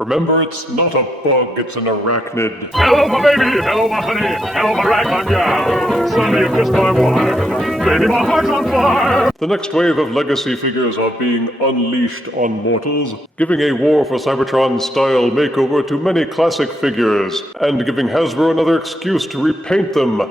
Remember, it's not a bug, it's an arachnid. Hello, my baby! Hello, my honey! Hello, my ragtime gal! Sonny, you kissed my wife! Baby, my heart's on fire! The next wave of legacy figures are being unleashed on mortals, giving a War for Cybertron-style makeover to many classic figures, and giving Hasbro another excuse to repaint them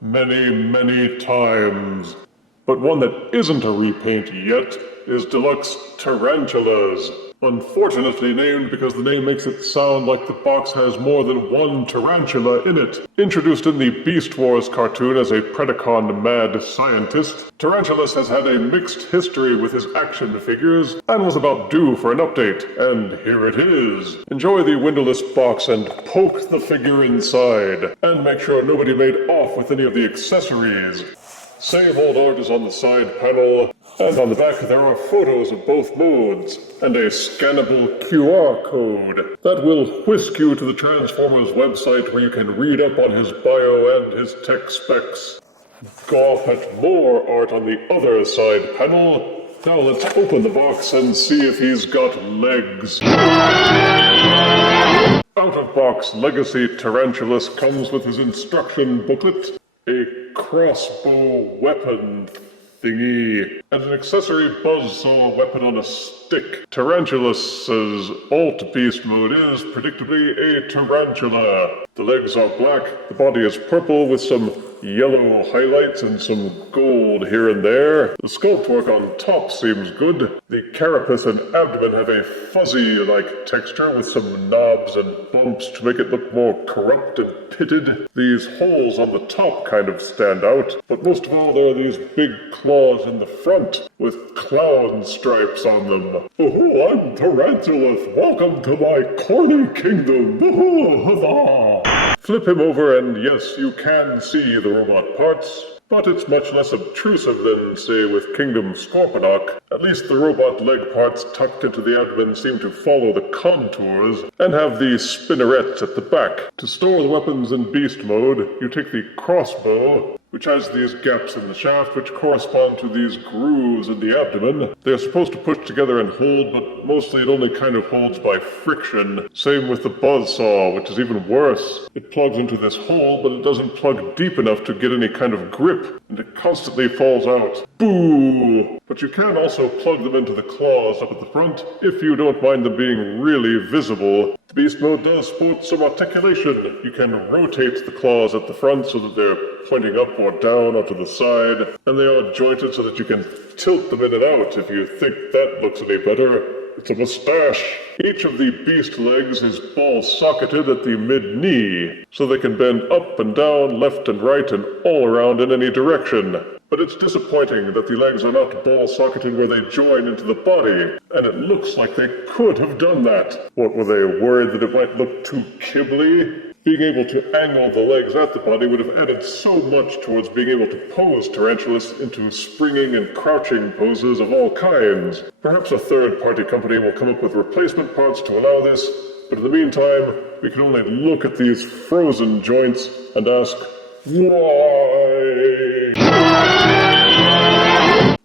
many, many times. But one that isn't a repaint yet is Deluxe Tarantulas. Unfortunately named because the name makes it sound like the box has more than one tarantula in it. Introduced in the Beast Wars cartoon as a Predacon mad scientist, Tarantulas has had a mixed history with his action figures and was about due for an update, and here it is. Enjoy the windowless box and poke the figure inside, and make sure nobody made off with any of the accessories. Save Old Art is on the side panel, and on the back there are photos of both modes, and a scannable QR code that will whisk you to the Transformers website where you can read up on his bio and his tech specs. Go off at more art on the other side panel. Now let's open the box and see if he's got legs. Out-of-box Legacy Tarantulas comes with his instruction booklet, a crossbow weapon thingy, and an accessory buzzsaw weapon on a stick. Tarantulas' alt beast mode is predictably a tarantula. The legs are black, the body is purple with some yellow highlights and some gold here and there. The sculpt work on top seems good. The carapace and abdomen have a fuzzy-like texture with some knobs and bumps to make it look more corrupt and pitted. These holes on the top kind of stand out, but most of all there are these big claws in the front with clown stripes on them. Oh, I'm Tarantulas. Welcome to my corny kingdom. Flip him over and yes, you can see the robot parts, but it's much less obtrusive than, say, with Kingdom Scorponok. At least the robot leg parts tucked into the abdomen seem to follow the contours, and have these spinnerets at the back. To store the weapons in beast mode, you take the crossbow, which has these gaps in the shaft which correspond to these grooves in the abdomen. They're supposed to push together and hold, but mostly it only kind of holds by friction. Same with the buzzsaw, which is even worse. It plugs into this hole, but it doesn't plug deep enough to get any kind of grip, and it constantly falls out. Boo! But you can also plug them into the claws up at the front, if you don't mind them being really visible. The beast mode does sport some articulation. You can rotate the claws at the front so that they're pointing up or down or to the side, and they are jointed so that you can tilt them in and out if you think that looks any better. It's a mustache. Each of the beast legs is ball-socketed at the mid-knee, so they can bend up and down, left and right, and all around in any direction. But it's disappointing that the legs are not ball-socketed where they join into the body, and it looks like they could have done that. What, were they worried that it might look too kibbly? Being able to angle the legs at the body would have added so much towards being able to pose Tarantulas into springing and crouching poses of all kinds. Perhaps a third-party company will come up with replacement parts to allow this, but in the meantime, we can only look at these frozen joints and ask, why?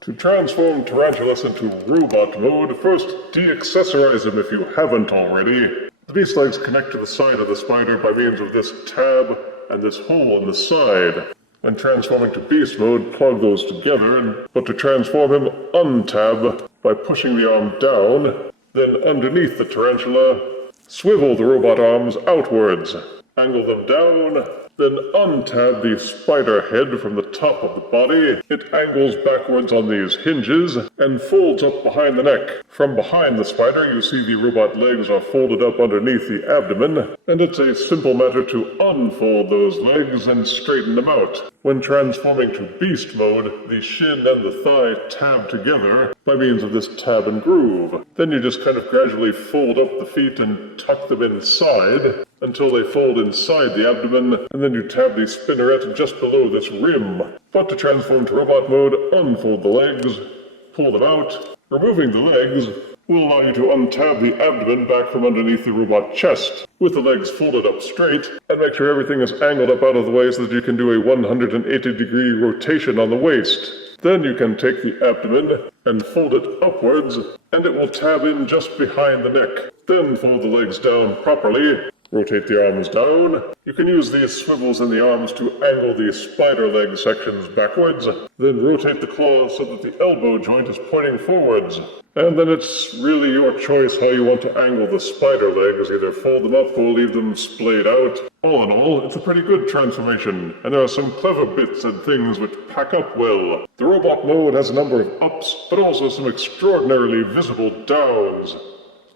To transform Tarantulas into robot mode, first de-accessorize him if you haven't already. The beast legs connect to the side of the spider by means of this tab and this hole in the side. When transforming to beast mode, plug those together, but to transform him, untab by pushing the arm down, then underneath the tarantula, swivel the robot arms outwards, angle them down, then untab the spider head from the top of the body. It angles backwards on these hinges and folds up behind the neck. From behind the spider, you see the robot legs are folded up underneath the abdomen, and it's a simple matter to unfold those legs and straighten them out. When transforming to beast mode, the shin and the thigh tab together by means of this tab and groove. Then you just kind of gradually fold up the feet and tuck them inside until they fold inside the abdomen, and then you tab the spinneret just below this rim. But to transform to robot mode, unfold the legs, pull them out. Removing the legs will allow you to untab the abdomen back from underneath the robot chest, with the legs folded up straight, and make sure everything is angled up out of the way so that you can do a 180-degree rotation on the waist. Then you can take the abdomen and fold it upwards, and it will tab in just behind the neck. Then fold the legs down properly. Rotate the arms down. You can use these swivels in the arms to angle the spider leg sections backwards. Then rotate the claws so that the elbow joint is pointing forwards. And then it's really your choice how you want to angle the spider legs, either fold them up or leave them splayed out. All in all, it's a pretty good transformation, and there are some clever bits and things which pack up well. The robot mode has a number of ups, but also some extraordinarily visible downs.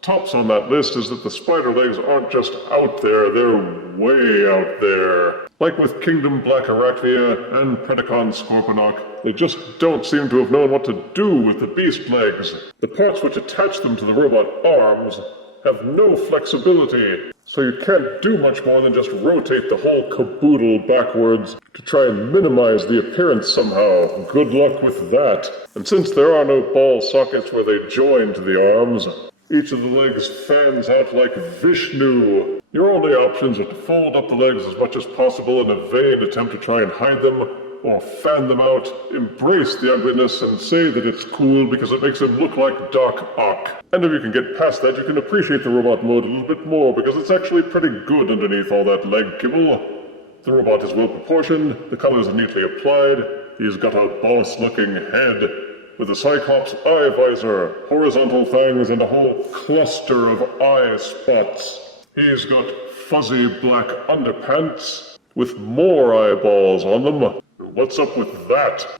Tops on that list is that the spider legs aren't just out there, they're way out there. Like with Kingdom Black Arachnia and Predacon Scorponok, they just don't seem to have known what to do with the beast legs. The parts which attach them to the robot arms have no flexibility, so you can't do much more than just rotate the whole caboodle backwards to try and minimize the appearance somehow. Good luck with that. And since there are no ball sockets where they join to the arms, each of the legs fans out like Vishnu. Your only options are to fold up the legs as much as possible in a vain attempt to try and hide them, or fan them out, embrace the ugliness, and say that it's cool because it makes him look like Doc Ock. And if you can get past that, you can appreciate the robot mode a little bit more because it's actually pretty good underneath all that leg kibble. The robot is well proportioned, the colors are neatly applied, he's got a boss-looking head, with a Cyclops eye visor, horizontal fangs, and a whole cluster of eye spots. He's got fuzzy black underpants with more eyeballs on them. What's up with that?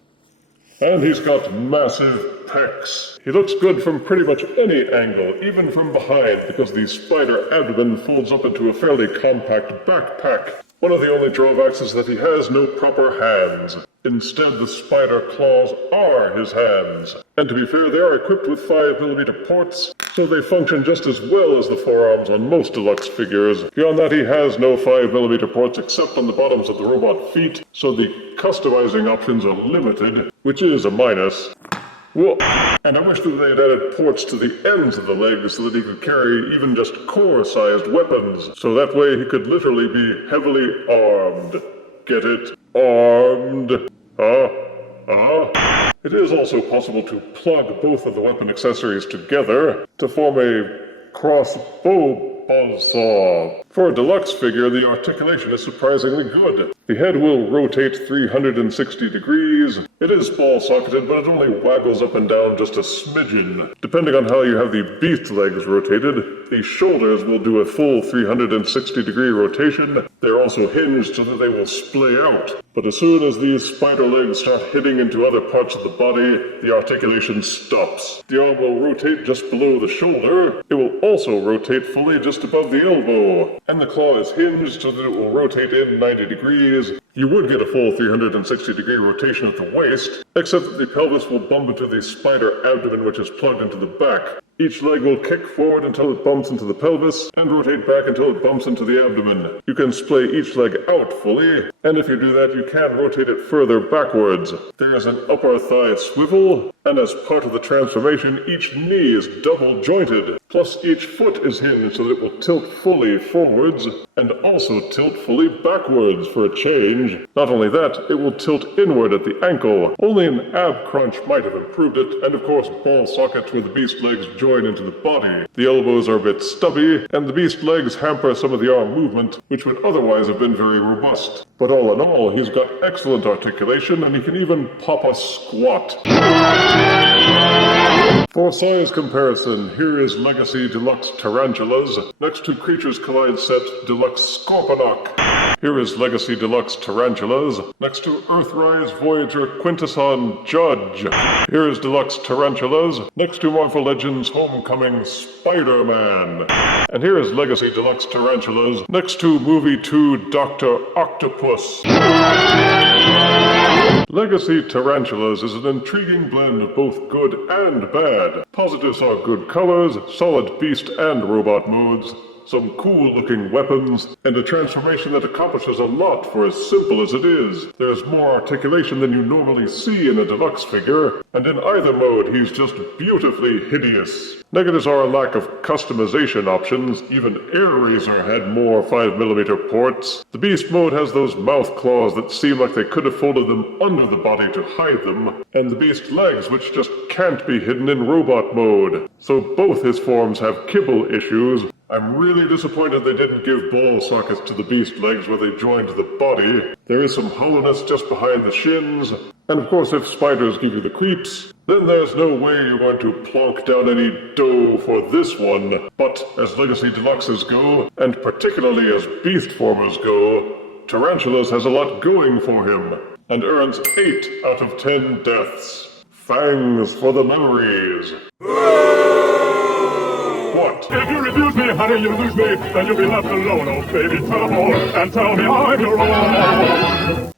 And he's got massive pecs. He looks good from pretty much any angle, even from behind, because the spider abdomen folds up into a fairly compact backpack. One of the only drawbacks is that he has no proper hands. Instead, the spider claws are his hands. And to be fair, they are equipped with 5mm ports, so they function just as well as the forearms on most deluxe figures. Beyond that, he has no 5mm ports except on the bottoms of the robot feet, so the customizing options are limited, which is a minus. Whoa. And I wish that they had added ports to the ends of the legs so that he could carry even just core-sized weapons, so that way he could literally be heavily armed. Get it? Armed. It is also possible to plug both of the weapon accessories together to form a crossbow buzzsaw. For a deluxe figure, the articulation is surprisingly good. The head will rotate 360 degrees. It is ball-socketed, but it only waggles up and down just a smidgen. Depending on how you have the beast legs rotated, the shoulders will do a full 360-degree rotation. They're also hinged so that they will splay out. But as soon as these spider legs start hitting into other parts of the body, the articulation stops. The arm will rotate just below the shoulder. It will also rotate fully just above the elbow. And the claw is hinged so that it will rotate in 90 degrees. You would get a full 360-degree rotation at the waist, except that the pelvis will bump into the spider abdomen, which is plugged into the back. Each leg will kick forward until it bumps into the pelvis, and rotate back until it bumps into the abdomen. You can splay each leg out fully, and if you do that, you can rotate it further backwards. There is an upper thigh swivel, and as part of the transformation, each knee is double jointed. Plus, each foot is hinged so that it will tilt fully forwards, and also tilt fully backwards for a change. Not only that, it will tilt inward at the ankle. Only an ab crunch might have improved it, and of course ball sockets where the beast legs join into the body. The elbows are a bit stubby, and the beast legs hamper some of the arm movement, which would otherwise have been very robust. But all in all, he's got excellent articulation, and he can even pop a squat. For size comparison, here is Legacy Deluxe Tarantulas, next to Creatures Collide Set Deluxe Scorponok. Here is Legacy Deluxe Tarantulas, next to Earthrise Voyager Quintesson Judge. Here is Deluxe Tarantulas, next to Marvel Legends Homecoming Spider-Man. And here is Legacy Deluxe Tarantulas, next to Movie 2 Dr. Octopus. Legacy Tarantulas is an intriguing blend of both good and bad. Positives are good colors, solid beast and robot modes. some cool-looking weapons, and a transformation that accomplishes a lot for as simple as it is. There's more articulation than you normally see in a deluxe figure, and in either mode he's just beautifully hideous. Negatives are a lack of customization options. Even AirRazor had more 5mm ports. The Beast mode has those mouth claws that seem like they could have folded them under the body to hide them, and the Beast legs which just can't be hidden in robot mode. So both his forms have kibble issues. I'm really disappointed they didn't give ball sockets to the Beast legs where they joined the body. There is some hollowness just behind the shins. And of course, if spiders give you the creeps, then there's no way you're going to plonk down any dough for this one. But as Legacy Deluxes go, and particularly as Beast Formers go, Tarantulas has a lot going for him, and earns 8 out of 10 deaths. Fangs for the memories. What? If you refuse me, honey, you lose me, then you'll be left alone, oh baby, tell them all, and tell me I'm your own.